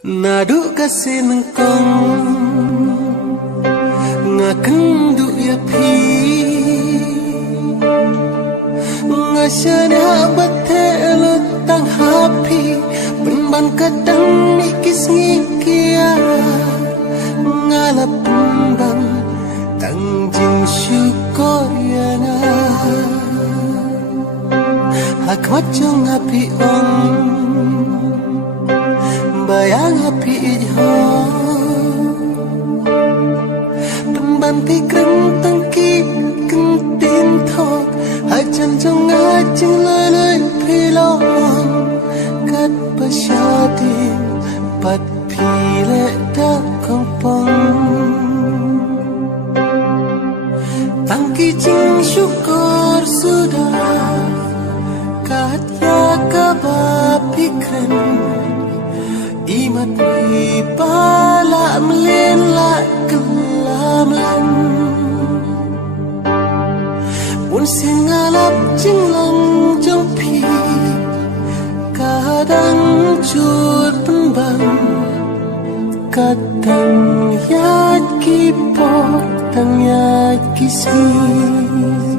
Nadu kasih nengkong ngakendu ya pi ngasyana batelo tang happy penban kadang nikis ngikia ngala penban tang jing syukur yana hak wajong happy bayang api ijo pembanti kreng tengki kentin thok hajan jong ngajing lelai pilong kat pasyatin pat pile dak kompong tangki jing syukur sudah kat ya kabapikren imat ni pala melen la kelamlan pun singalap jinglong jompi kadang cut pembang kadang yat kipok tang yat kismi